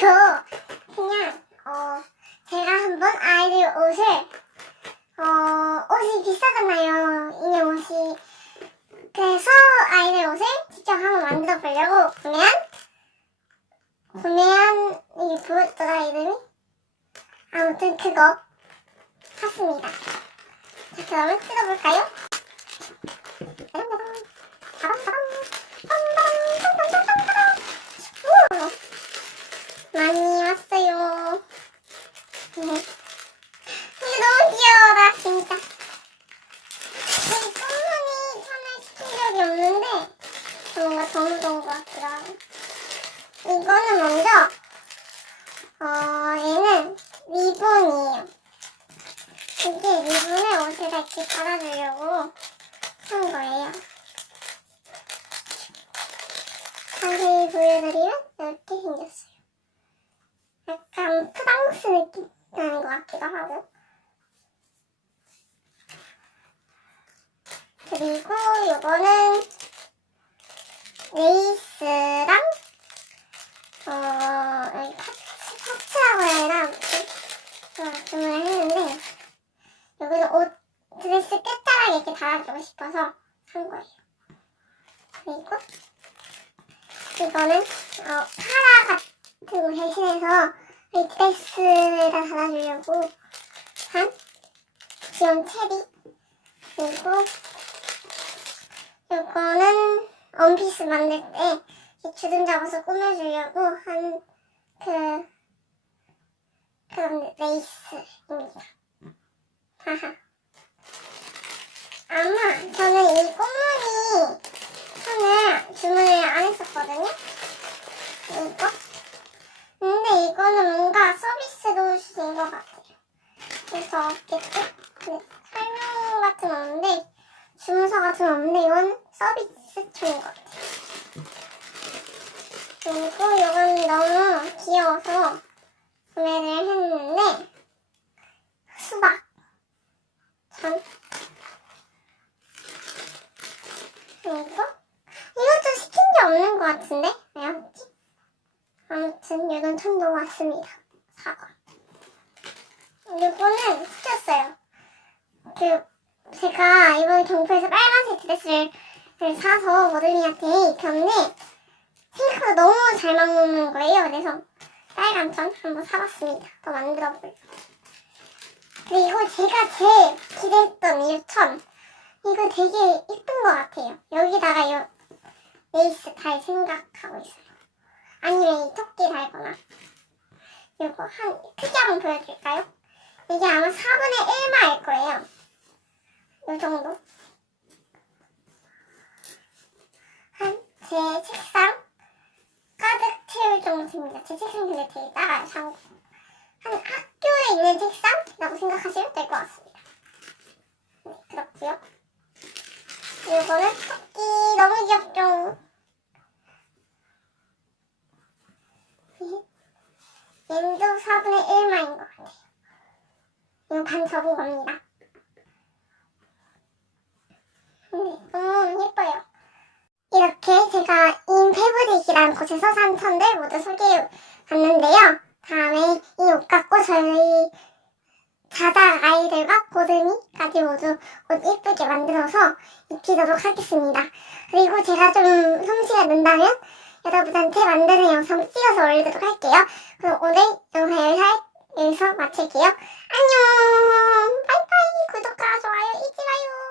그래서 그냥 어 제가 한번 아이들 옷을 어 옷이 비싸잖아요. 인형 옷이. 그래서 아이들 옷을 직접 한번 만들어 보려고 구매한 구매한 이게 보였더라 이름이? 아무튼 그거. 샀습니다. 자 그러면 뜯어볼까요? 하고. 이거는 먼저 어 얘는 리본이에요. 이게 리본을 옷에다 이렇게 달아주려고 한 거예요. 자세히 보여드리면 이렇게 생겼어요. 약간 프랑스 느낌 나는 것 같기도 하고. 그리고 요거는 레이스랑 어 여기 파츠, 파츠라고 해야 되나? 아무튼 그걸 주문을 했는데 여기는 옷 드레스 끝자락에 이렇게 달아주고 싶어서 산 거예요. 그리고 이거는 어, 카라 같은 거 대신해서 이 드레스에다 달아주려고 한 귀여운 체리 그리고 이거는 원피스 만들 때 주름 잡아서 꾸며주려고 한 그 그런 레이스입니다. 하하. 아마 저는 이 꽃무늬 손을 주문을 안 했었거든요. 이거. 근데 이거는 뭔가 서비스로 주신 것 같아요. 그래서 없겠지? 그 설명 같은 건 없는데 주문서 같은 건 없는데 이건 서비스 초인 것 같아요. 그리고 이건 너무 귀여워서 구매를 했는데 수박 전 그리고 이것도 시킨 게 없는 것 같은데 왜 없지? 아무튼 이건 천도 왔습니다. 사과. 이거는 시켰어요. 그 제가 이번 경포에서 빨간색 드레스를 사서 모델이한테 입혔는데 생각보다 너무 잘 맞는 거예요. 그래서 빨간 천 한번 사봤습니다. 더 만들어 보려고. 그리고 제가 제일 기대했던 이 천. 이거 되게 이쁜 것 같아요. 여기다가 이 레이스 달 생각하고 있어요. 아니면 이 토끼 달거나. 이거 한 크게 한번 보여드릴까요? 이게 아마 4분의 1마일 거예요. 이 정도. 한 제 책상 가득 채울 정도 됩니다. 제 책상 근데 되게 작아요. 한 학교에 있는 책상이라고 생각하시면 될 것 같습니다. 네, 그렇고요. 이거는 토끼 너무 귀엽죠? 얘도 4분의 1마인 것 같아요. 이거 반 접은 겁니다. 네, 너무 예뻐요. 이렇게 제가 인페브릭이라는 곳에서 산 천들 모두 소개해 봤는데요. 다음에 이 옷 갖고 저희 가장 아이들과 고등이까지 모두 옷 예쁘게 만들어서 입히도록 하겠습니다. 그리고 제가 좀 솜씨가 는다면 여러분한테 만드는 영상 찍어서 올리도록 할게요. 그럼 오늘 영상 여기서 마칠게요. 안녕! 바이바이! 구독과 좋아요 잊지 마요!